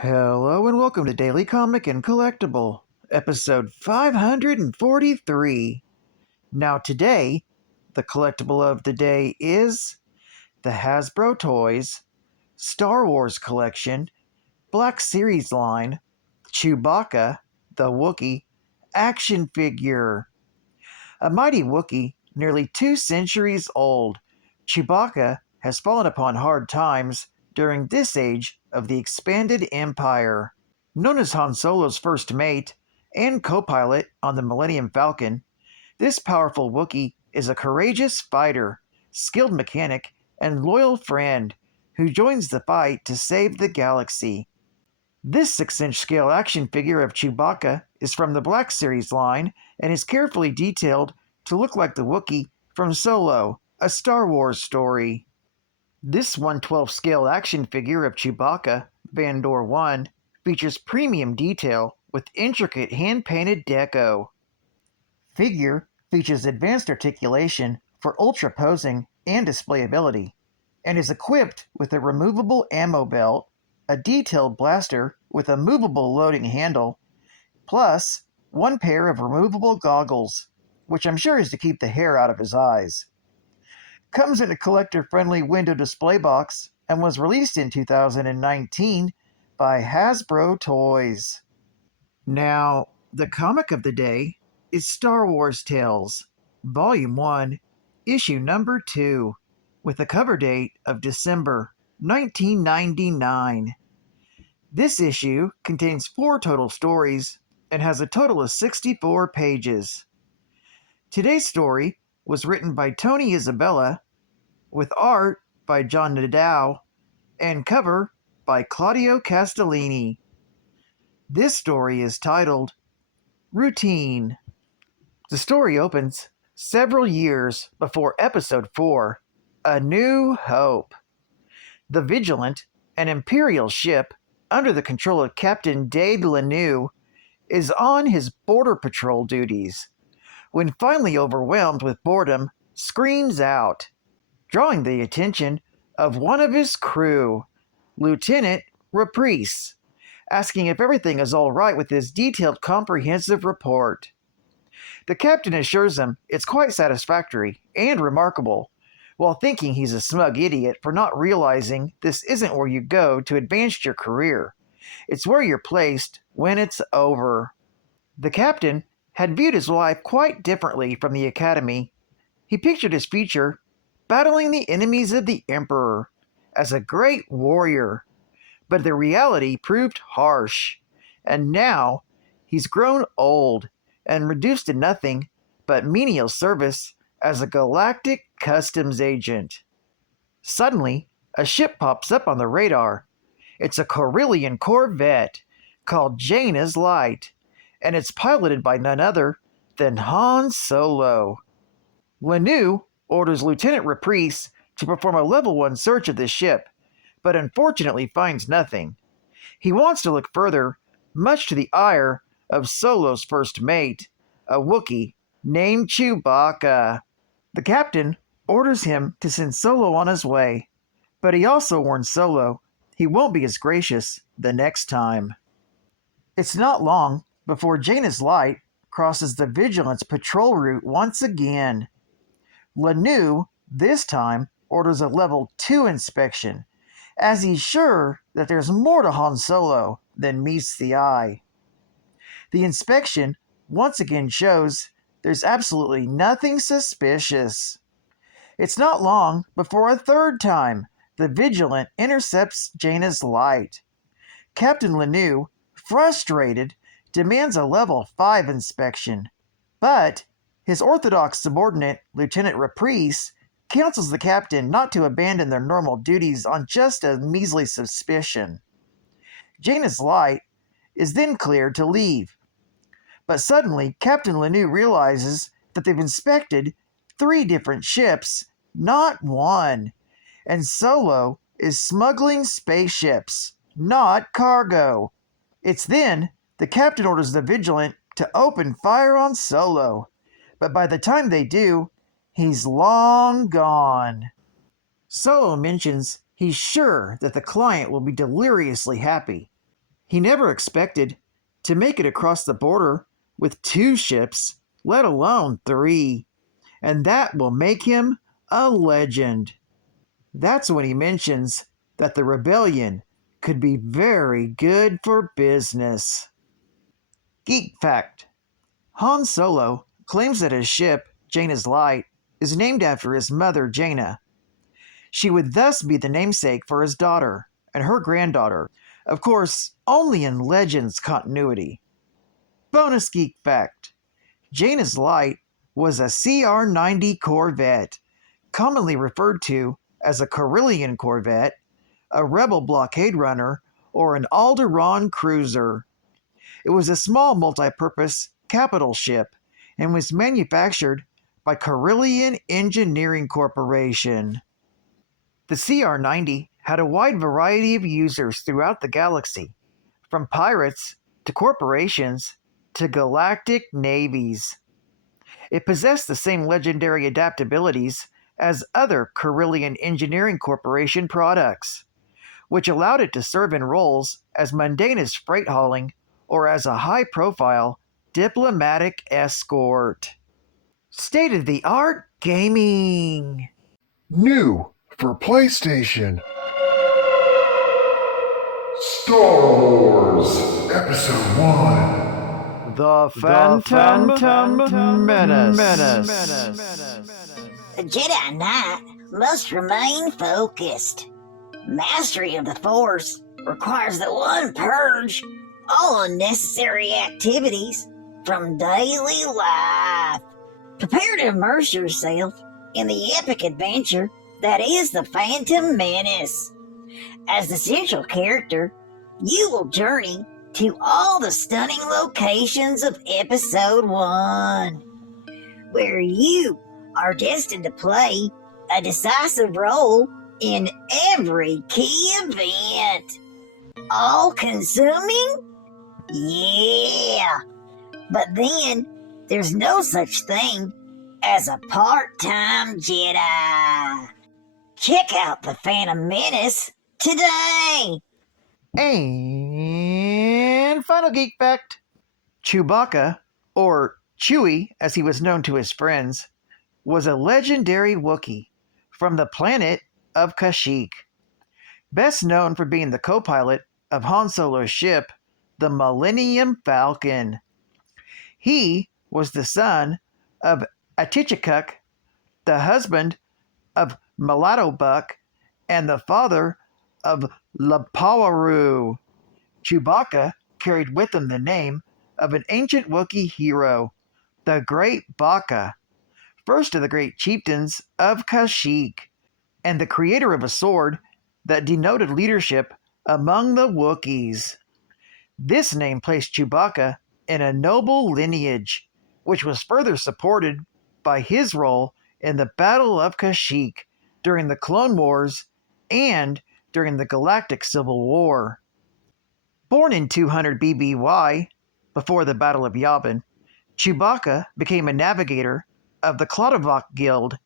Hello and welcome to Daily Comic and Collectible, episode 543. Now today, the collectible of the day is the Hasbro Toys Star Wars Collection Black Series line Chewbacca, the Wookiee, action figure. A mighty Wookiee, nearly 2 centuries old, Chewbacca has fallen upon hard times during this age of the expanded Empire. Known as Han Solo's first mate and co-pilot on the Millennium Falcon, this powerful Wookiee is a courageous fighter, skilled mechanic, and loyal friend who joins the fight to save the galaxy. This 6-inch scale action figure of Chewbacca is from the Black Series line and is carefully detailed to look like the Wookiee from Solo, a Star Wars story. This 1/12 scale action figure of Chewbacca, Vandor 1, features premium detail with intricate hand-painted deco. Figure features advanced articulation for ultra posing and displayability, and is equipped with a removable ammo belt, a detailed blaster with a movable loading handle, plus one pair of removable goggles, which I'm sure is to keep the hair out of his eyes. Comes in a collector-friendly window display box and was released in 2019 by Hasbro Toys. Now, the comic of the day is Star Wars Tales, Volume 1, Issue Number 2, with a cover date of December 1999. This issue contains 4 total stories and has a total of 64 pages. Today's story was written by Tony Isabella, with art by John Nadeau, and cover by Claudio Castellini. This story is titled Routine. The story opens several years before Episode 4, A New Hope. The Vigilant, an Imperial ship under the control of Captain Dade Lanou, is on his border patrol duties, when finally overwhelmed with boredom, screams out, drawing the attention of one of his crew, Lieutenant Reprice, asking if everything is all right with his detailed comprehensive report. The captain assures him it's quite satisfactory and remarkable, while thinking he's a smug idiot for not realizing this isn't where you go to advance your career. It's where you're placed when it's over. The captain had viewed his life quite differently from the academy. He pictured his future battling the enemies of the Emperor as a great warrior, but the reality proved harsh, and now he's grown old and reduced to nothing but menial service as a galactic customs agent. Suddenly, a ship pops up on the radar. It's a Corellian corvette called Jaina's Light, and it's piloted by none other than Han Solo. Lanou orders Lieutenant Reprice to perform a Level 1 search of the ship, but unfortunately finds nothing. He wants to look further, much to the ire of Solo's first mate, a Wookiee named Chewbacca. The captain orders him to send Solo on his way, but he also warns Solo he won't be as gracious the next time. It's not long before Jaina's Light crosses the Vigilance patrol route once again. Lanou, this time, orders a Level 2 inspection, as he's sure that there's more to Han Solo than meets the eye. The inspection once again shows there's absolutely nothing suspicious. It's not long before a third time the Vigilant intercepts Jaina's Light. Captain Lanou, frustrated, demands a Level 5 inspection, but his orthodox subordinate, Lieutenant Reprice, counsels the captain not to abandon their normal duties on just a measly suspicion. Jaina's Light is then cleared to leave, but suddenly Captain Lanou realizes that they've inspected 3 different ships, not one, and Solo is smuggling spaceships, not cargo. It's then the captain orders the Vigilant to open fire on Solo, but by the time they do, he's long gone. Solo mentions he's sure that the client will be deliriously happy, He never expected to make it across the border with 2 ships, let alone 3, and that will make him a legend. That's when he mentions that the rebellion could be very good for business. Geek fact: Han Solo claims that his ship, Jaina's Light, is named after his mother, Jaina. She would thus be the namesake for his daughter and her granddaughter, of course, only in Legends continuity. Bonus geek fact: Jaina's Light was a CR-90 Corvette, commonly referred to as a Corellian Corvette, a Rebel blockade runner, or an Alderaan cruiser. It was a small multi-purpose capital ship and was manufactured by Corellian Engineering Corporation. The CR-90 had a wide variety of users throughout the galaxy, from pirates to corporations to galactic navies. It possessed the same legendary adaptabilities as other Corellian Engineering Corporation products, which allowed it to serve in roles as mundane as freight hauling or as a high-profile diplomatic escort. State-of-the-art gaming! New for PlayStation. Star Wars Episode 1. The Phantom Menace. The Jedi Knight must remain focused. Mastery of the Force requires that one purge all unnecessary activities from daily life. Prepare to immerse yourself in the epic adventure that is the Phantom Menace. As the central character, you will journey to all the stunning locations of Episode 1, where you are destined to play a decisive role in every key event. All-consuming? Yeah! But then, there's no such thing as a part-time Jedi. Check out the Phantom Menace today! And final geek fact: Chewbacca, or Chewie as he was known to his friends, was a legendary Wookiee from the planet of Kashyyyk. Best known for being the co-pilot of Han Solo's ship, the Millennium Falcon. He was the son of Atichakuk, the husband of Mulatto Buck, and the father of THRU. Chewbacca carried with him the name of an ancient Wookiee hero, the Great Baka, first of the great chieftains of Kashyyyk, and the creator of a sword that denoted leadership among the Wookiees. This name placed Chewbacca in a noble lineage, which was further supported by his role in the Battle of Kashyyyk during the Clone Wars and during the Galactic Civil War. Born in 200 BBY, before the Battle of Yavin, Chewbacca became a navigator of the Clodovok Guild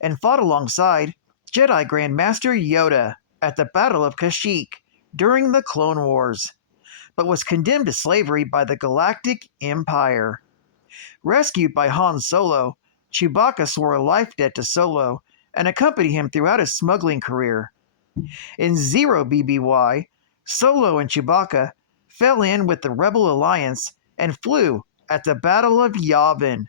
and fought alongside Jedi Grandmaster Yoda at the Battle of Kashyyyk during the Clone Wars, but was condemned to slavery by the Galactic Empire. Rescued by Han Solo, Chewbacca swore a life debt to Solo and accompanied him throughout his smuggling career. In 0 BBY, Solo and Chewbacca fell in with the Rebel Alliance and flew at the Battle of Yavin.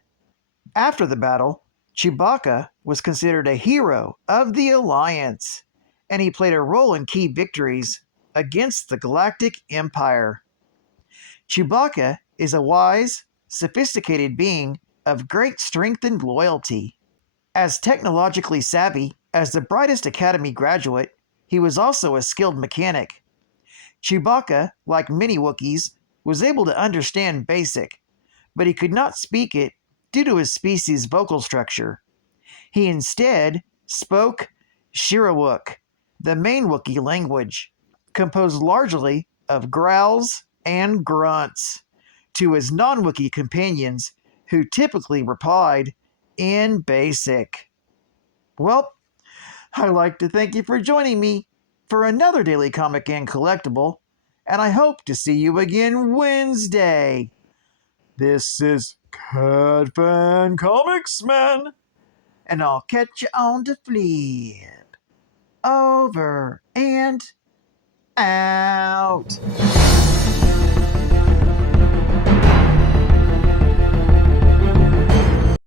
After the battle, Chewbacca was considered a hero of the Alliance, and he played a role in key victories against the Galactic Empire. Chewbacca is a wise, sophisticated being of great strength and loyalty. As technologically savvy as the brightest Academy graduate, he was also a skilled mechanic. Chewbacca, like many Wookiees, was able to understand Basic, but he could not speak it due to his species' vocal structure. He instead spoke Shirawook, the main Wookiee language, composed largely of growls and grunts, to his non-Wookiee companions, who typically replied in Basic. Well, I'd like to thank you for joining me for another Daily Comic and Collectible, and I hope to see you again Wednesday. This is Cat Fan Comics Man, and I'll catch you on the flip. Over and out.